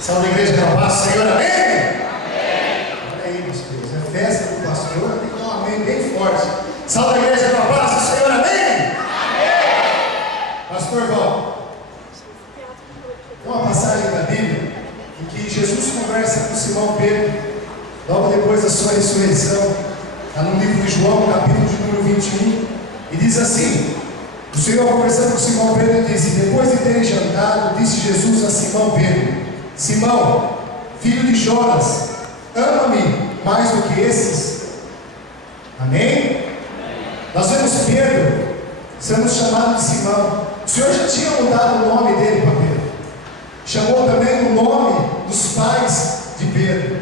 Salve a igreja da paz, Senhor, amém? Amém. Olha aí, meus filhos, é festa do pastor, tem que dar um amém bem forte. Salve a igreja da paz, Senhor, amém? Amém. Pastor Val, tem uma passagem da Bíblia em que Jesus conversa com Simão Pedro, logo depois da sua ressurreição, está no livro de João, capítulo de número 21, e diz assim: o Senhor conversando com Simão Pedro disse: depois de terem jantado, disse Jesus a Simão Pedro: Simão, filho de Jonas, ama-me mais do que esses? Amém? Nós vemos Pedro sendo chamado de Simão. O Senhor já tinha mudado o nome dele para Pedro. Chamou também o nome dos pais de Pedro.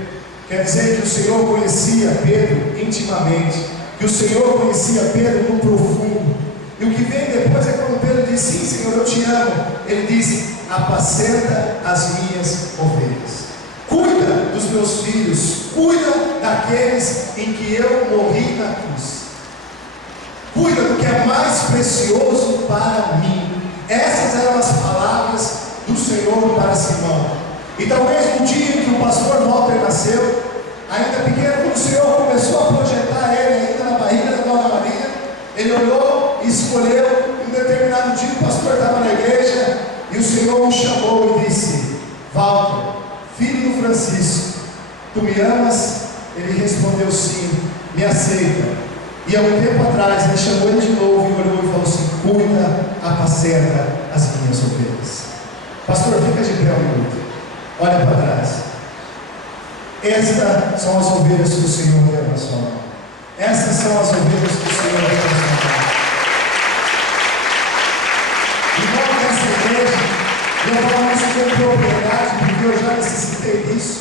Quer dizer que o Senhor conhecia Pedro intimamente, que o Senhor conhecia Pedro no profundo. E o que vem depois é quando Pedro diz: sim, Senhor, eu te amo. Ele diz: apacenta as minhas ovelhas. Cuida dos meus filhos, cuida daqueles em que eu morri na cruz. Cuida do que é mais precioso para mim. Essas eram as palavras do Senhor para Simão. E talvez no dia que o pastor Walter nasceu, ainda pequeno, quando o Senhor começou a projetar ele ainda na barriga da Dona Maria, ele olhou e escolheu. Um determinado dia o pastor estava na igreja e o Senhor o chamou e disse: Walter, filho do Francisco, tu me amas? Ele respondeu: sim, me aceita. E há um tempo atrás ele chamou ele de novo e olhou e falou assim: cuida, apacenta as minhas ovelhas. Pastor, fica de pé um minuto, olha para trás. Estas são as ovelhas que o Senhor deu na sua mão. Estas são as ovelhas que o Senhor deu na sua mão. E nós nessa igreja, eu falo isso com propriedade, porque eu já necessitei disso.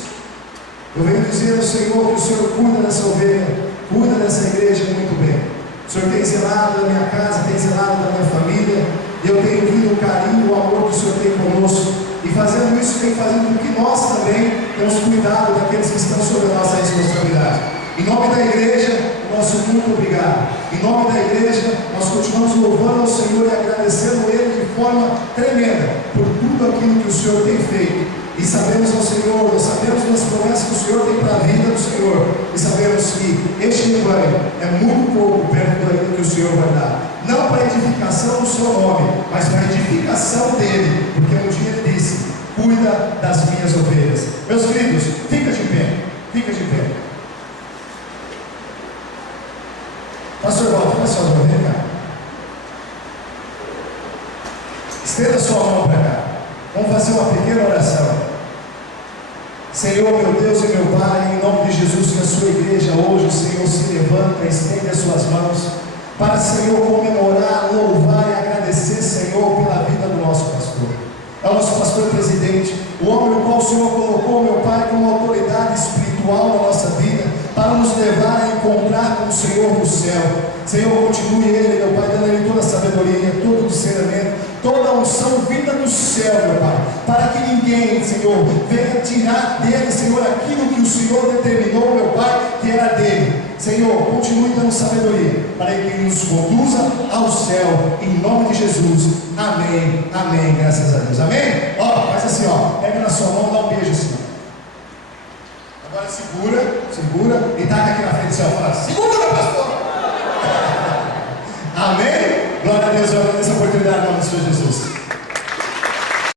Eu venho dizer ao Senhor que o Senhor cuida dessa ovelha, cuida dessa igreja muito bem. O Senhor tem zelado da minha casa, tem zelado da minha família, e eu tenho visto o carinho, o amor que o Senhor tem conosco. E fazendo isso, vem fazendo com que nós também tenhamos cuidado daqueles que estão sob a nossa responsabilidade. Em nome da igreja, o nosso muito obrigado. Em nome da igreja, nós continuamos louvando ao Senhor e agradecendo Ele de forma tremenda por tudo aquilo que o Senhor tem feito. E sabemos ao Senhor, nós sabemos das promessas que o Senhor tem para a vida do Senhor. E sabemos que este rebanho é muito pouco perto daquilo que o Senhor vai dar. Não para a edificação do seu nome, mas para a edificação dele. Porque um dia ele disse: cuida das minhas ovelhas. Meus queridos, fica de pé, fica de pé. Pastor Walter, olha só, vem cá. Estenda sua mão para cá. Vamos fazer uma pequena oração. Senhor, meu Deus e meu Pai, em nome de Jesus, que a sua igreja hoje, Senhor, se levanta e estende as suas mãos para, Senhor, comemorar, louvar e agradecer, Senhor, pela vida do nosso pastor. É o nosso pastor presidente, o homem no qual o Senhor colocou, meu Pai, como autoridade espiritual na nossa vida, para nos levar a encontrar com o Senhor no céu. Senhor, continue ele, meu Pai, dando a ele toda a sabedoria, todo o discernimento, toda a unção vinda do céu, meu Pai, para que ninguém, Senhor, venha tirar dele, Senhor, aquilo que o Senhor determinou, meu Pai, que era dele. Senhor, continue dando sabedoria, para que ele nos conduza ao céu, em nome de Jesus. Amém, amém, graças a Deus, amém.